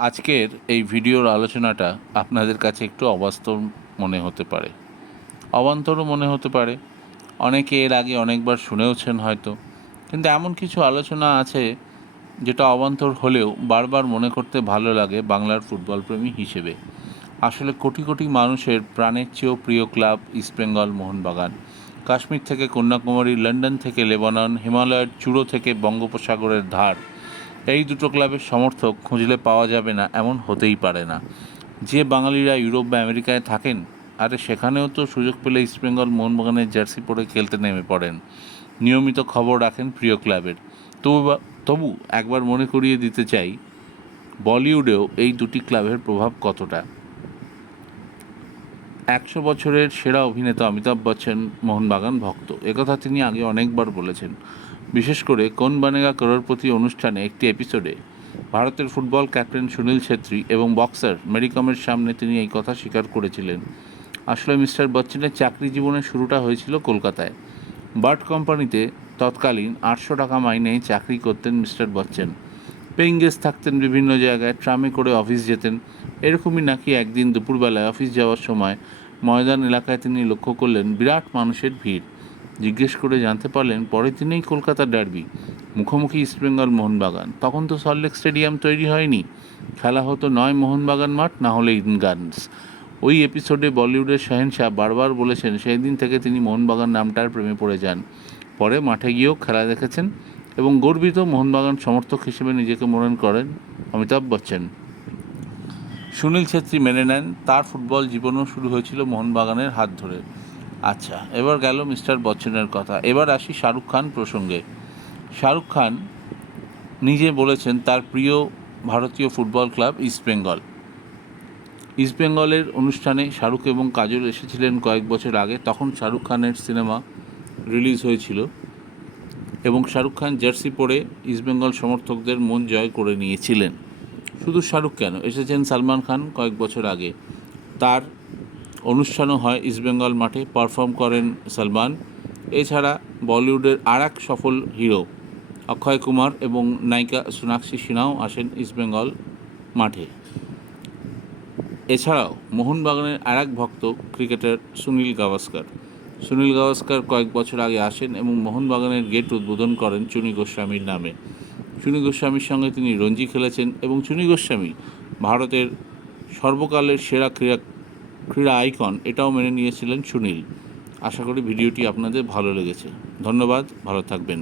আজকের এই ভিডিওর আলোচনাটা আপনাদের কাছে একটু অবাস্তব মনে হতে পারে। অবান্তরও মনে হতে পারে। অনেকে এর আগে অনেকবার শুনেওছেন হয়তো। কিন্তু এমন কিছু আলোচনা আছে যেটা অবান্তর হলেও বারবার মনে করতে ভালো লাগে বাংলার ফুটবল প্রেমী হিসেবে। আসলে কোটি কোটি মানুষের প্রাণের চেয়েও প্রিয় ক্লাব ইস্টবেঙ্গল মোহনবাগান। কাশ্মীর থেকে কন্যাকুমারী, লন্ডন থেকে লেবানন, হিমালয়ের চূড়ো থেকে বঙ্গোপসাগরের ধার। এই দুটো ক্লাবের সমর্থক খুঁজলে পাওয়া যাবে না, এমন হতেই পারে না। যে বাঙালিরা ইউরোপ বা আমেরিকায় থাকেন, আরে সেখানেও তো সুযোগ পেলে ইস্টবেঙ্গল মোহনবাগানের জার্সি পরে খেলতে নেমে পড়েন। নিয়মিত খবর রাখেন প্রিয় ক্লাবের। তবু তবু একবার মনে করিয়ে দিতে চাই, বলিউডেও এই দুটি ক্লাবের প্রভাব কতটা? একশো বছরের সেরা অভিনেতা অমিতাভ বচ্চন, মোহনবাগান ভক্ত। একথা তিনি আগে অনেকবার বলেছেন। বিশেষ করে কোন বানেগা করোড়পতি অনুষ্ঠানে একটি এপিসোডে ভারতের ফুটবল ক্যাপ্টেন সুনীল ছেত্রী এবং বক্সার মেরিকমের সামনে তিনি এই কথা স্বীকার করেছিলেন। আসলে মিস্টার বচ্চনের চাকরি জীবনের শুরুটা হয়েছিল কলকাতায়। বার্ড কোম্পানিতে তৎকালীন আটশো টাকা মাইনে চাকরি করতেন মিস্টার বচ্চন। পেইং গেস্ট থাকতেন বিভিন্ন জায়গায়, ট্রামে করে অফিস যেতেন। এরকমই নাকি একদিন দুপুরবেলায় অফিস যাওয়ার সময় ময়দান এলাকায় তিনি লক্ষ্য করলেন বিরাট মানুষের ভিড়। জিজ্ঞেস করে জানতে পারলেন পরের দিনেই কলকাতার ডার্বি, মুখোমুখি ইস্টবেঙ্গল মোহনবাগান। তখন তো সল্টলেক স্টেডিয়াম তৈরি হয়নি। খেলা হতো নয় মোহনবাগান মাঠ, না হলে ইডেন গার্ডেন্স। ওই এপিসোডে বলিউডের শাহেনশাহ বারবার বলেছেন, সেই দিন থেকে তিনি মোহনবাগান নামটার প্রেমে পড়ে যান। পরে মাঠে গিয়েও খেলা দেখেছেন এবং গর্বিত মোহনবাগান সমর্থক হিসেবে নিজেকে মনোনয়ন করেন অমিতাভ বচ্চন। সুনীল ছেত্রী মেনে নেন, তার ফুটবল জীবনও শুরু হয়েছিল মোহনবাগানের হাত ধরে। আচ্ছা এবার গেল মিস্টার বচ্চনের কথা। এবার আসি শাহরুখ খান প্রসঙ্গে। শাহরুখ খান নিজে বলেছেন, তার প্রিয় ভারতীয় ফুটবল ক্লাব ইস্টবেঙ্গল ইস্টবেঙ্গলের অনুষ্ঠানে শাহরুখ এবং কাজল এসেছিলেন কয়েক বছর আগে। তখন শাহরুখ খানের সিনেমা রিলিজ হয়েছিল এবং শাহরুখ খান জার্সি পরে ইস্টবেঙ্গল সমর্থকদের মন জয় করে নিয়েছিলেন। শুধু শাহরুখ কেন, এসেছেন সালমান খান কয়েক বছর আগে। তার অনুষ্ঠানও হয় ইস্টবেঙ্গল মাঠে, পারফর্ম করেন সলমান। এছাড়া বলিউডের আর এক সফল হিরো অক্ষয় কুমার এবং নায়িকা সোনাক্ষী সিনহাও আসেন ইস্টবেঙ্গল মাঠে। এছাড়াও মোহনবাগানের আর এক ভক্ত ক্রিকেটার সুনীল গাভাস্কর। সুনীল গাভাস্কর কয়েক বছর আগে আসেন এবং মোহনবাগানের গেট উদ্বোধন করেন চুনি গোস্বামীর নামে। চুনি গোস্বামীর সঙ্গে তিনি রঞ্জি খেলেছেন এবং চুনি গোস্বামী ভারতের সর্বকালের সেরা ক্রীড়া ক্রীড়া আইকন, এটাও মেনে নিয়েছিলেন সুনীল। আশা করি ভিডিওটি আপনাদের ভালো লেগেছে। ধন্যবাদ, ভালো থাকবেন।